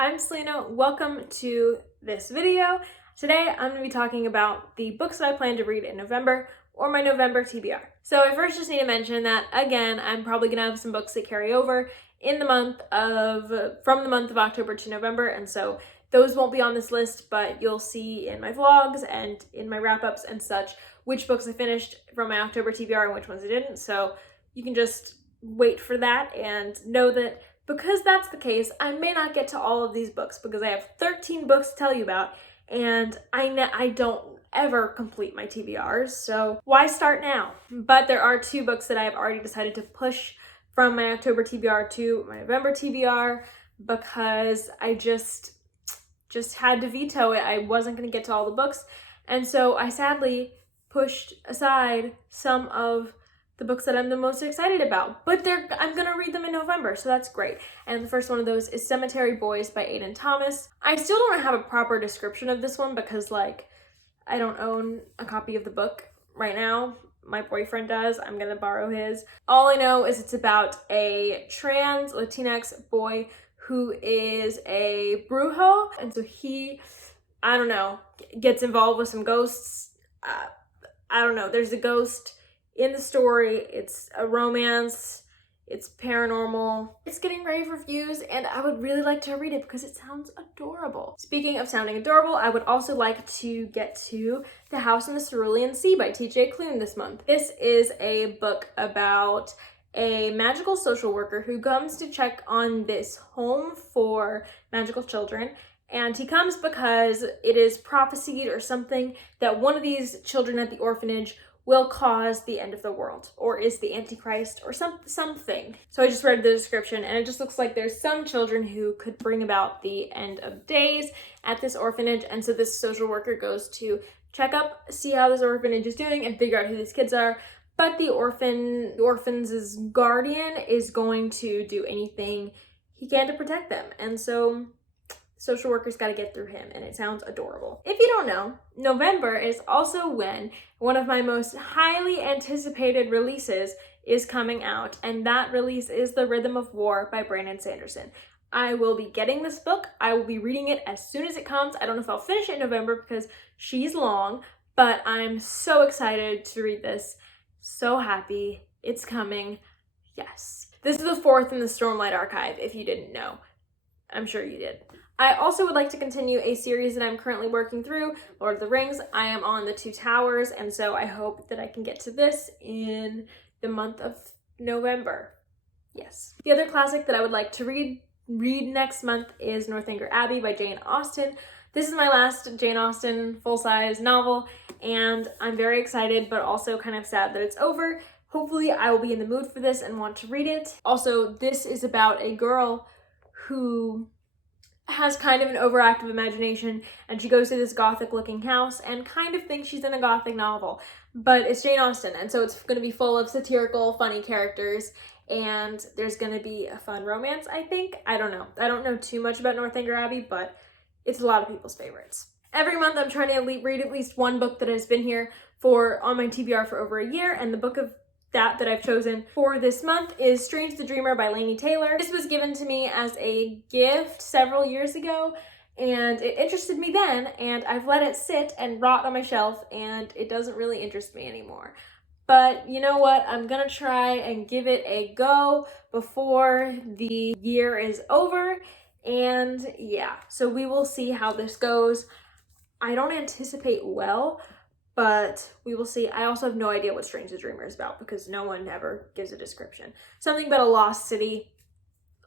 I'm Selena. Welcome to this video. Today I'm going to be talking about the books that I plan to read in November, or my November TBR. So I first just need to mention that, again, I'm probably going to have some books that carry over in the month from the month of October to November, and so those won't be on this list, but you'll see in my vlogs and in my wrap-ups and such which books I finished from my October TBR and which ones I didn't, so you can just wait for that and know that because that's the case, I may not get to all of these books because I have 13 books to tell you about, and I don't ever complete my TBRs, so why start now? But there are two books that I have already decided to push from my October TBR to my November TBR because I just had to veto it. I wasn't going to get to all the books, and so I sadly pushed aside some of the books that I'm the most excited about, but I'm gonna read them in November, so that's great. And the first one of those is Cemetery Boys by Aiden Thomas. I still don't have a proper description of this one because, like, I don't own a copy of the book right now. My boyfriend does. I'm gonna borrow his. All I know is it's about a trans Latinx boy who is a brujo, and so he, I don't know, gets involved with some ghosts. I don't know, there's a ghost in the story. It's a romance, it's paranormal, it's getting rave reviews, and I would really like to read it because it sounds adorable. Speaking of sounding adorable, I would also like to get to The House in the Cerulean Sea by T.J. Klune this month. This is a book about a magical social worker who comes to check on this home for magical children, and he comes because it is prophesied or something that one of these children at the orphanage will cause the end of the world, or is the Antichrist, or something. So I just read the description, and it just looks like there's some children who could bring about the end of days at this orphanage, and so this social worker goes to check up, see how this orphanage is doing, and figure out who these kids are. But the orphans' guardian is going to do anything he can to protect them, and so social worker's got to get through him, and it sounds adorable. If you don't know, November is also when one of my most highly anticipated releases is coming out, and that release is The Rhythm of War by Brandon Sanderson. I will be getting this book. I will be reading it as soon as it comes. I don't know if I'll finish it in November because she's long, but I'm so excited to read this. So happy. It's coming. Yes. This is the fourth in the Stormlight Archive, if you didn't know. I'm sure you did. I also would like to continue a series that I'm currently working through, Lord of the Rings. I am on the Two Towers, and so I hope that I can get to this in the month of November. Yes. The other classic that I would like to read next month is Northanger Abbey by Jane Austen. This is my last Jane Austen full-size novel, and I'm very excited, but also kind of sad that it's over. Hopefully I will be in the mood for this and want to read it. Also, this is about a girl who has kind of an overactive imagination, and she goes to this gothic looking house and kind of thinks she's in a gothic novel, but it's Jane Austen, and so it's going to be full of satirical, funny characters, and there's going to be a fun romance, I think. I don't know too much about Northanger Abbey, but it's a lot of people's favorites. Every month I'm trying to read at least one book that has been here on my TBR for over a year, and the book of that I've chosen for this month is Strange the Dreamer by Laini Taylor. This was given to me as a gift several years ago, and it interested me then, and I've let it sit and rot on my shelf, and it doesn't really interest me anymore. But you know what? I'm gonna try and give it a go before the year is over, and yeah, so we will see how this goes. I don't anticipate well, but we will see. I also have no idea what Strange the Dreamer is about because no one ever gives a description. Something about a lost city,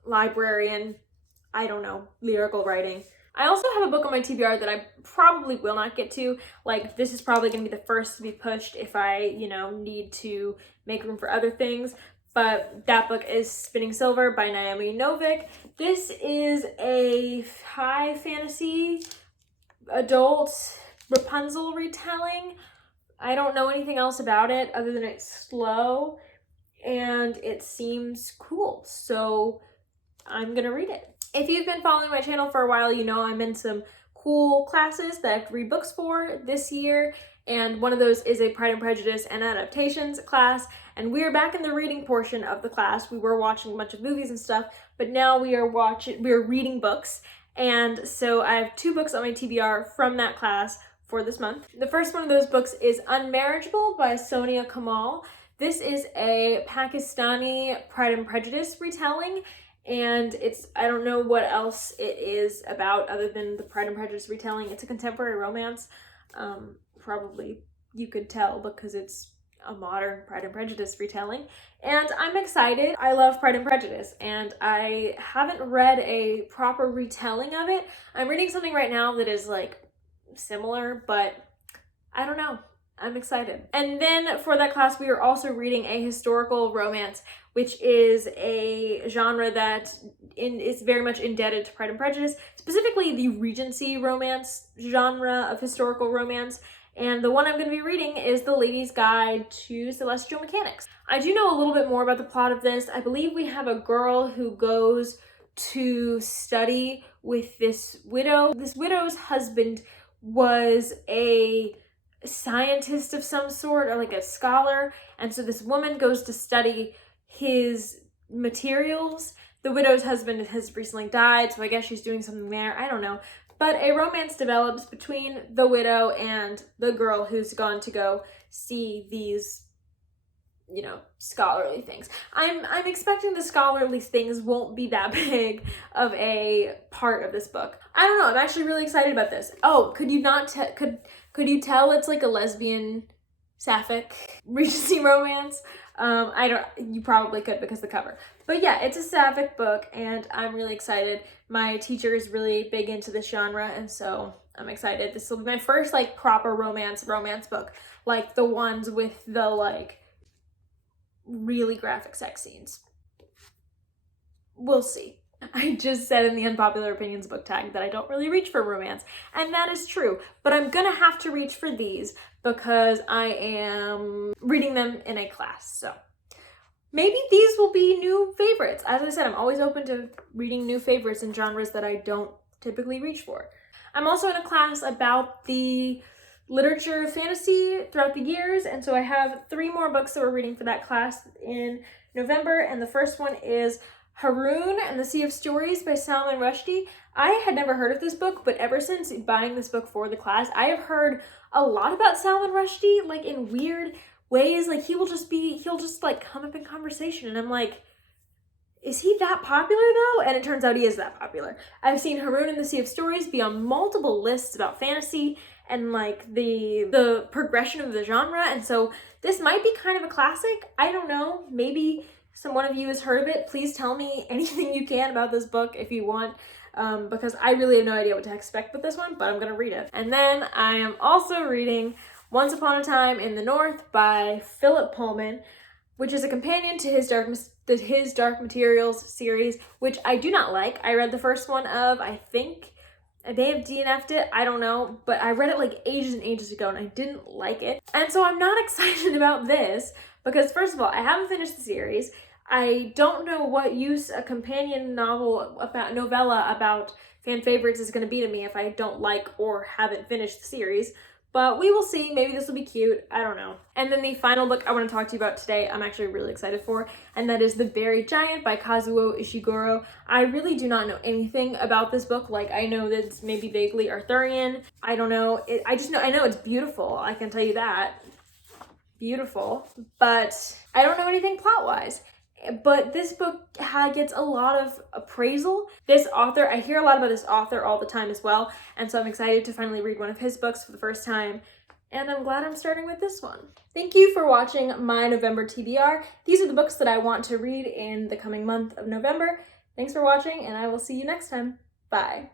librarian, I don't know, lyrical writing. I also have a book on my TBR that I probably will not get to. Like, this is probably going to be the first to be pushed if I, need to make room for other things. But that book is Spinning Silver by Naomi Novik. This is a high fantasy adult Rapunzel retelling. I don't know anything else about it other than it's slow and it seems cool, so I'm gonna read it. If you've been following my channel for a while, you know I'm in some cool classes that I have to read books for this year, and one of those is a Pride and Prejudice and Adaptations class, and we are back in the reading portion of the class. We were watching a bunch of movies and stuff, but now we are reading books, And so I have 2 books on my TBR from that class for this month. The first one of those books is Unmarriageable by Soniah Kamal. This is a Pakistani Pride and Prejudice retelling, and I don't know what else it is about other than the Pride and Prejudice retelling. It's a contemporary romance. Probably you could tell because it's a modern Pride and Prejudice retelling, and I'm excited. I love Pride and Prejudice, and I haven't read a proper retelling of it. I'm reading something right now that is like similar, but I don't know. I'm excited. And then for that class, we are also reading a historical romance, which is a genre that is very much indebted to Pride and Prejudice, specifically the Regency romance genre of historical romance. And the one I'm going to be reading is The Lady's Guide to Celestial Mechanics. I do know a little bit more about the plot of this. I believe we have a girl who goes to study with this widow. This widow's husband was a scientist of some sort, or like a scholar, and so this woman goes to study his materials. The widow's husband has recently died, so I guess she's doing something there. I don't know. But a romance develops between the widow and the girl who's gone to go see these, you know, scholarly things. I'm expecting the scholarly things won't be that big of a part of this book. I don't know. I'm actually really excited about this. Oh, could you not could you tell it's like a lesbian sapphic Regency romance? You probably could because of the cover. But yeah, it's a sapphic book, and I'm really excited. My teacher is really big into this genre, and so I'm excited. This will be my first like proper romance book, like the ones with the like really graphic sex scenes. We'll see. I just said in the unpopular opinions book tag that I don't really reach for romance, and that is true, but I'm gonna have to reach for these because I am reading them in a class, so maybe these will be new favorites. As I said, I'm always open to reading new favorites in genres that I don't typically reach for. I'm also in a class about the literature of fantasy throughout the years, and so I have 3 more books that we're reading for that class in November, and the first one is Haroun and the Sea of Stories by Salman Rushdie. I had never heard of this book, but ever since buying this book for the class, I have heard a lot about Salman Rushdie, like in weird ways. Like he'll just like come up in conversation, and I'm like, is he that popular though? And it turns out he is that popular. I've seen Haroun and the Sea of Stories be on multiple lists about fantasy and like the progression of the genre, and so this might be kind of a classic. I don't know, maybe one of you has heard of it. Please tell me anything you can about this book if you want, because I really have no idea what to expect with this one, but I'm gonna read it. And then I am also reading Once Upon a Time in the North by Philip Pullman, which is a companion to his Dark Materials series, which I do not like. I read the first one of, I think, I may have DNF'd it, I don't know, but I read it like ages and ages ago and I didn't like it. And so I'm not excited about this because, first of all, I haven't finished the series. I don't know what use a companion novella about fan favorites is going to be to me if I don't like or haven't finished the series. But we will see. Maybe this will be cute. I don't know. And then the final book I want to talk to you about today, I'm actually really excited for, and that is The Buried Giant by Kazuo Ishiguro. I really do not know anything about this book. Like, I know that it's maybe vaguely Arthurian. I don't know. I know it's beautiful. I can tell you that. Beautiful. But I don't know anything plot-wise. But this book gets a lot of appraisal. This author, I hear a lot about this author all the time as well, and so I'm excited to finally read one of his books for the first time, and I'm glad I'm starting with this one. Thank you for watching my November TBR. These are the books that I want to read in the coming month of November. Thanks for watching, and I will see you next time. Bye.